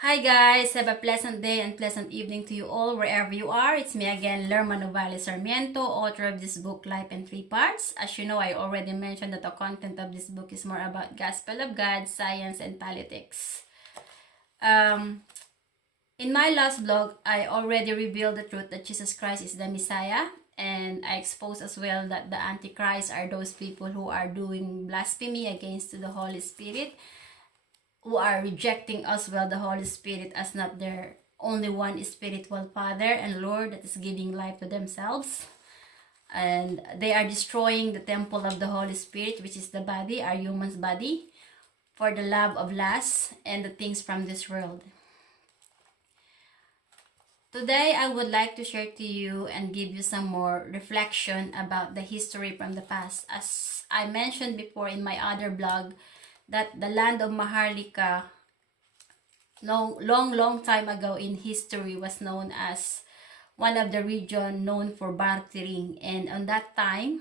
Hi guys, have a pleasant day and pleasant evening to you all wherever you are. It's me again, Lerma Novales Sarmiento, author of this book, Life in Three Parts. As you know, I already mentioned that the content of this book is more about gospel of God, science, and politics. In my last blog, I already revealed the truth that Jesus Christ is the Messiah, and I exposed as well that the Antichrist are those people who are doing blasphemy against the Holy Spirit, who are rejecting as well the Holy Spirit as not their only one spiritual Father and Lord that is giving life to themselves. And they are destroying the temple of the Holy Spirit, which is the body, our human's body, for the love of lust and the things from this world. Today, I would like to share to you and give you some more reflection about the history from the past. As I mentioned before in my other blog, that the land of Maharlika long time ago in history was known as one of the region known for bartering, and on that time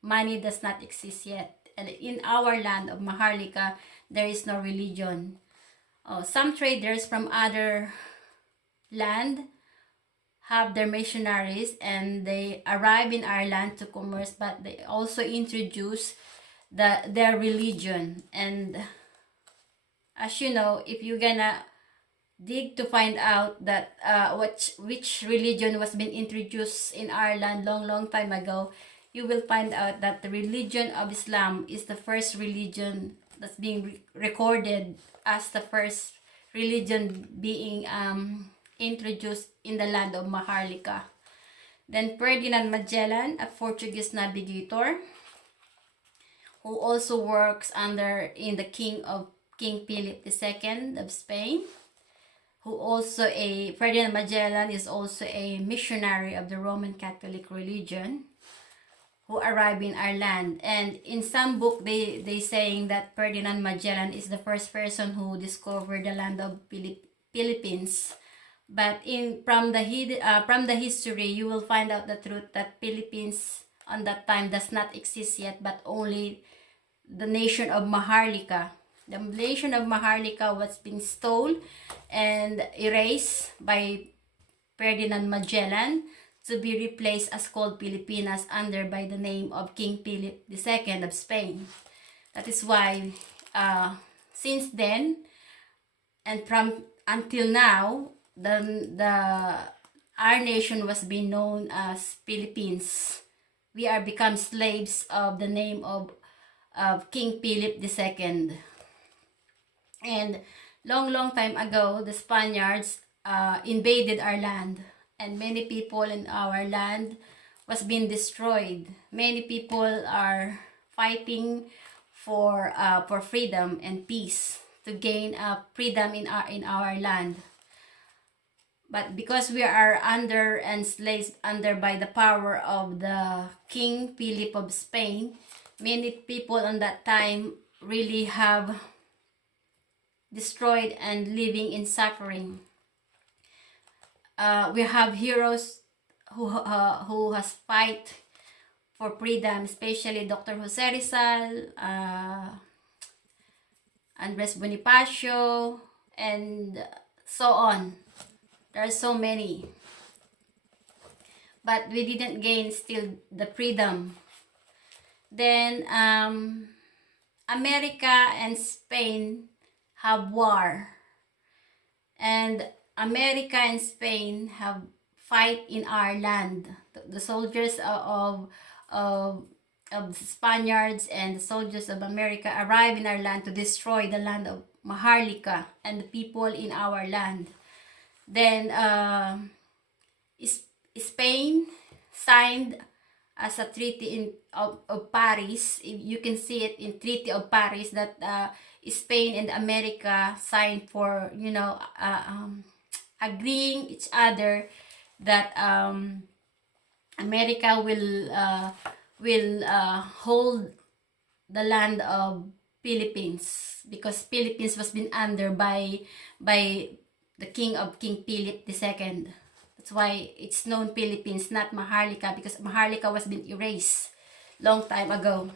money does not exist yet, and in our land of Maharlika there is no religion. Some traders from other land have their missionaries and they arrive in our land to commerce, but they also introduce their religion. And as you know, if you're gonna dig to find out that which religion was been introduced in our land long time ago, you will find out that the religion of Islam is the first religion that's being recorded as the first religion being introduced in the land of Maharlika. Then Ferdinand Magellan, a Portuguese navigator who also works under in the King Philip II of Spain, Ferdinand Magellan is also a missionary of the Roman Catholic religion who arrived in our land. And in some book they saying that Ferdinand Magellan is the first person who discovered the land of Philippines. But from the history, you will find out the truth that Philippines on that time does not exist yet, but only the nation of Maharlika. The nation of Maharlika was being stolen and erased by Ferdinand Magellan to be replaced as called Pilipinas under by the name of King Philip II of Spain. That is why since then and from until now, our nation was being known as Philippines. We are become slaves of the name of King Philip II. And long time ago, the Spaniards invaded our land, and many people in our land was being destroyed. Many people are fighting for freedom and peace to gain freedom in our land. But because we are under enslaved under by the power of the King Philip of Spain, many people on that time really have destroyed and living in suffering. We have heroes who has fight for freedom, especially Dr. Jose Rizal, Andres Bonifacio, and so on. There are so many. But we didn't gain still the freedom. Then America and Spain have war, and America and Spain have fight in our land. The soldiers of the Spaniards and the soldiers of America arrive in our land to destroy the land of Maharlika and the people in our land. Then Spain signed as a treaty of Paris. You can see it in Treaty of Paris that Spain and America signed for, agreeing each other that America will hold the land of Philippines, because Philippines was been under by the King Philip II. That's why it's known Philippines, not Maharlika, because Maharlika was been erased long time ago.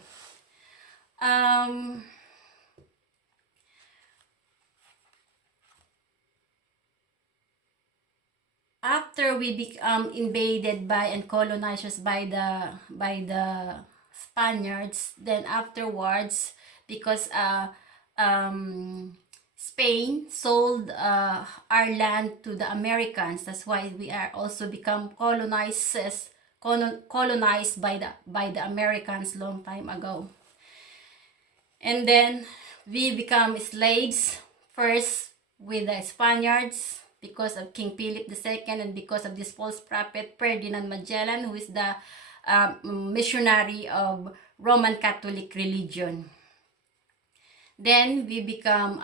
after we become invaded by and colonized by the Spaniards, then afterwards, because Spain sold our land to the Americans. That's why we are also become colonized by the Americans long time ago. And then we become slaves first with the Spaniards because of King Philip II, and because of this false prophet Ferdinand Magellan, who is the missionary of Roman Catholic religion. Then we become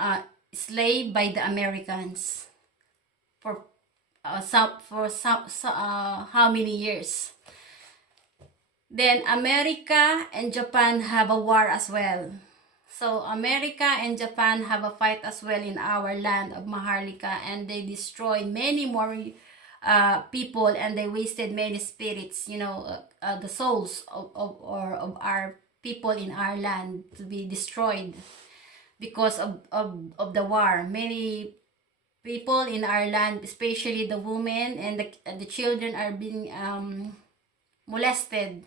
slave by the Americans for how many years. Then America and Japan have a war as well. So America and Japan have a fight as well in our land of Maharlika, and they destroy many more people, and they wasted many spirits, the souls of our people in our land to be destroyed because of the war. Many people in our land, especially the women and the children, are being molested.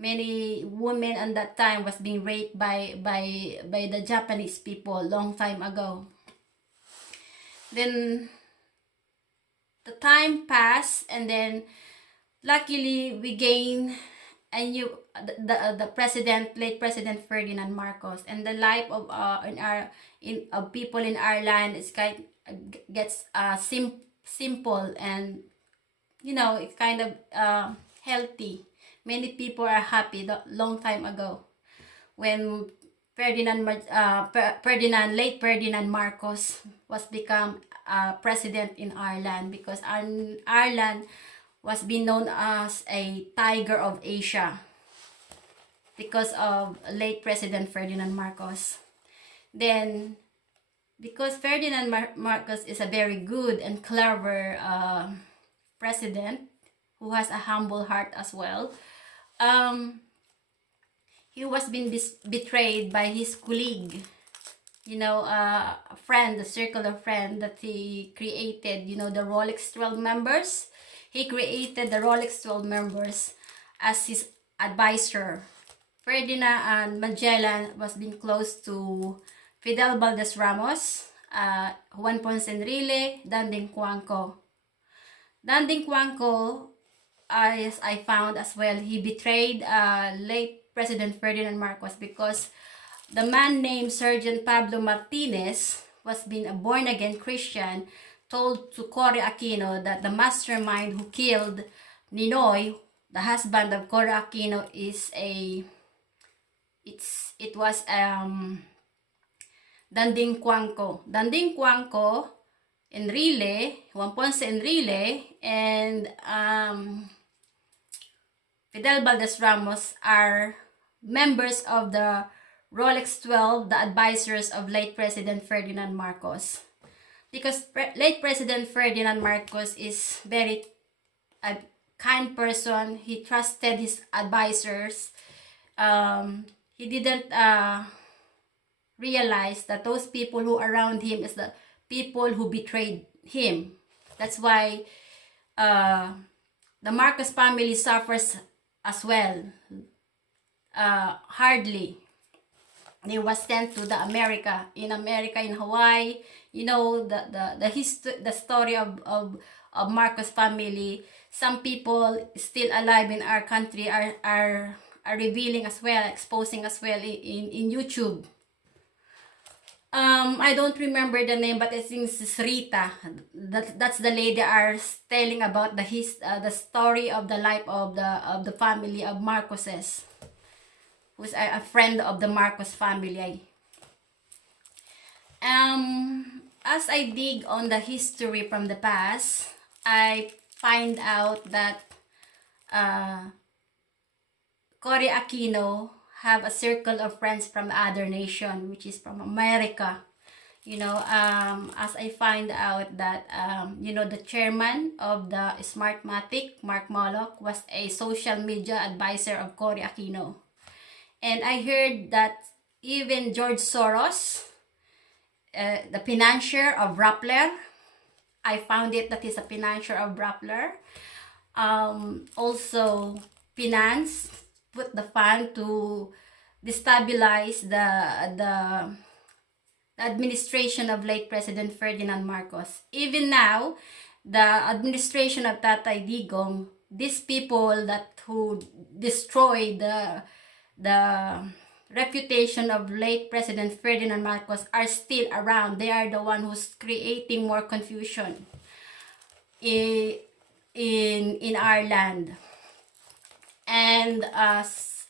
Many women at that time was being raped by the Japanese people long time ago. Then the time passed, and then luckily we gained a new the president, late President Ferdinand Marcos, and the life of people in our land is gets simple, and it's kind of healthy. Many people are happy long time ago when late Ferdinand Marcos was become president in our land, because our land was being known as a tiger of Asia because of late President Ferdinand Marcos. Then, because Ferdinand Marcos is a very good and clever president who has a humble heart as well, he was being betrayed by his colleague, a friend, a circle of friend that he created, the Rolex 12 members. He created the Rolex 12 members as his advisor. Ferdinand Magellan was being close to Fidel Valdez Ramos, Juan Ponce Enrile, Danding Cuanco. Danding Cuanco, as I found as well, he betrayed late President Ferdinand Marcos because the man named Sergeant Pablo Martinez was being a born-again Christian, told to Cory Aquino that the mastermind who killed Ninoy, the husband of Cory Aquino, it was Danding Cuanco. Danding Cuanco, Enrile, Juan Ponce Enrile, and Fidel Valdez Ramos are members of the Rolex 12, the advisors of late President Ferdinand Marcos. Because late President Ferdinand Marcos is very a kind person. He trusted his advisors. He didn't realize that those people who are around him is the people who betrayed him. That's why the Marcos family suffers as well. Hardly. They was sent to the America, in Hawaii. The story of Marcos family. Some people still alive in our country are revealing as well, exposing as well in YouTube. I don't remember the name, but I think it's Rita. That's the lady are telling about the story of the life of the family of Marcoses, who's a friend of the Marcos family. As I dig on the history from the past, I find out that Cory Aquino have a circle of friends from other nation, which is from America. As I find out that the chairman of the Smartmatic, Mark Moloch, was a social media advisor of Cory Aquino. And I heard that even George Soros, the financier of Rappler, I found it that he's a financier of Rappler. Also put the fund to destabilize the administration of late President Ferdinand Marcos. Even now, the administration of Tatay Digong, these people who destroy the reputation of late President Ferdinand Marcos are still around. They are the one who's creating more confusion in our land. And as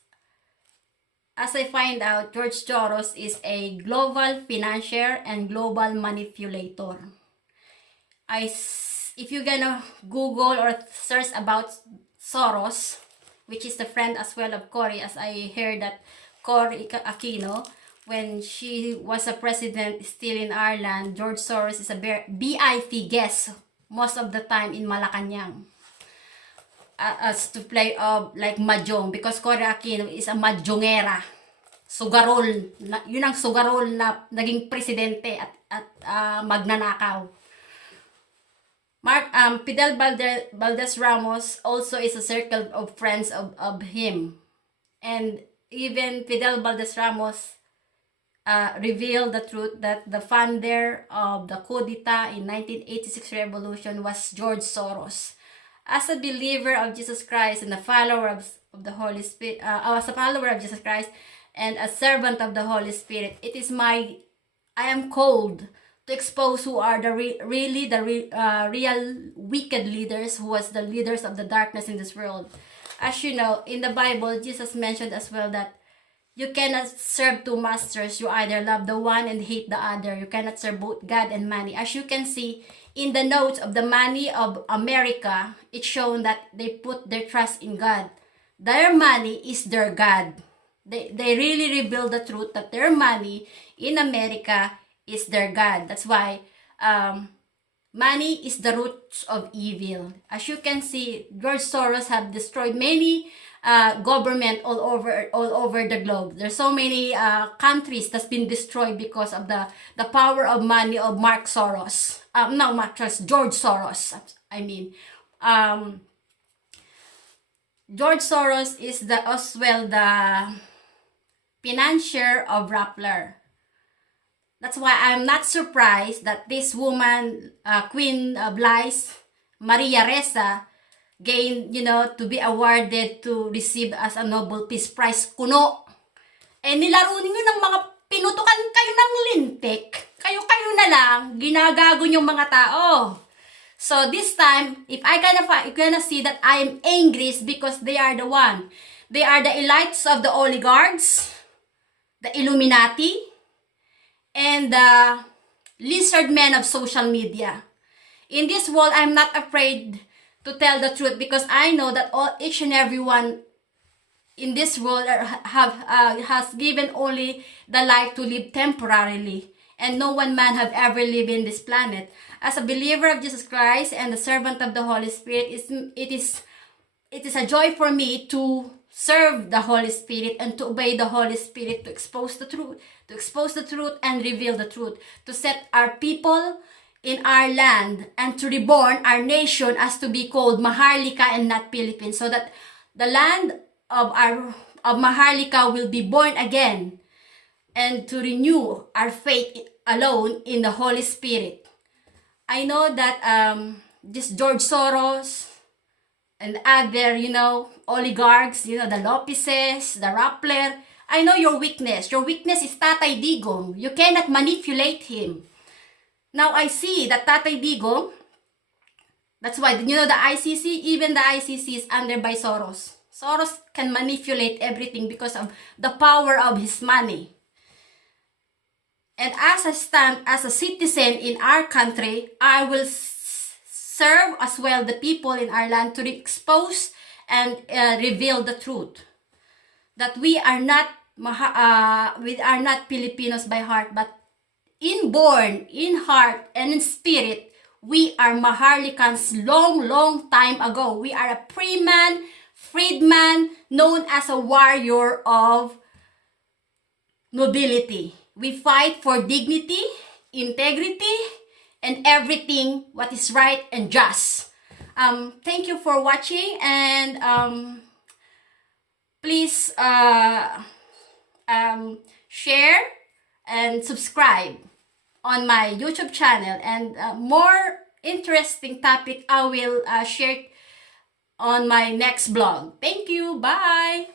I find out, George Soros is a global financier and global manipulator. If you're gonna Google or search about Soros, which is the friend as well of Cory, as I heard that Cory Aquino, when she was a president still in Ireland, George Soros is a BIP guest most of the time in Malacanang. As to play like mahjong, because Cory Aquino is a mahjongera. Sugarol. Yun ang sugarol na naging presidente at magnanakaw. Fidel Valdez Ramos also is a circle of friends of him. And even Fidel Valdez Ramos revealed the truth that the founder of the coup d'etat in 1986 revolution was George Soros. As a believer of Jesus Christ and a follower of the Holy Spirit, as a follower of Jesus Christ and a servant of the Holy Spirit, I am called to expose who are the real wicked leaders, who was the leaders of the darkness in this world. As you know, in the Bible, Jesus mentioned as well that you cannot serve two masters. You either love the one and hate the other. You cannot serve both God and money. As you can see, in the notes of the money of America, it's shown that they put their trust in God. Their money is their God. They really reveal the truth that their money in America is their God. That's why money is the roots of evil. As you can see, George Soros have destroyed many government all over the globe. There's so many countries that's been destroyed because of the power of money of George Soros. I mean, George Soros is as well the financier of Rappler. That's why I'm not surprised that this woman, Queen Blythe, Maria Ressa, gained, to be awarded to receive as a Nobel Peace Prize kuno. Nilaro ninyo ng mga pinutukan kayo ng lintik. Kayo na lang, ginagago yung mga tao. So this time, if you're gonna see that I am angry because they are the one. They are the elites of the oligarchs, the Illuminati, and the lizard men of social media. In this world, I'm not afraid to tell the truth because I know that each and everyone in this world has given only the life to live temporarily, and no one man have ever lived in this planet. As a believer of Jesus Christ and the servant of the Holy Spirit, it is a joy for me to serve the Holy Spirit and to obey the Holy Spirit, to expose the truth and reveal the truth, to set our people in our land and to reborn our nation as to be called Maharlika and not Philippines, so that the land of Maharlika will be born again, and to renew our faith alone in the Holy Spirit. I know that this George Soros and other, oligarchs, the Lopezes, the Rappler, I know your weakness. Your weakness is Tatay Digong. You cannot manipulate him. Now I see that Tatay Digong, that's why, the ICC, even the ICC is under by Soros. Soros can manipulate everything because of the power of his money. And as a citizen in our country, I will serve as well the people in our land to expose and reveal the truth. That we are not Filipinos by heart, but inborn, in heart, and in spirit, we are Maharlikans long time ago. We are a freedman, known as a warrior of nobility. We fight for dignity, integrity, and everything what is right and just. Thank you for watching, and please share and subscribe on my YouTube channel, and more interesting topic I will share on my next vlog. Thank you. Bye.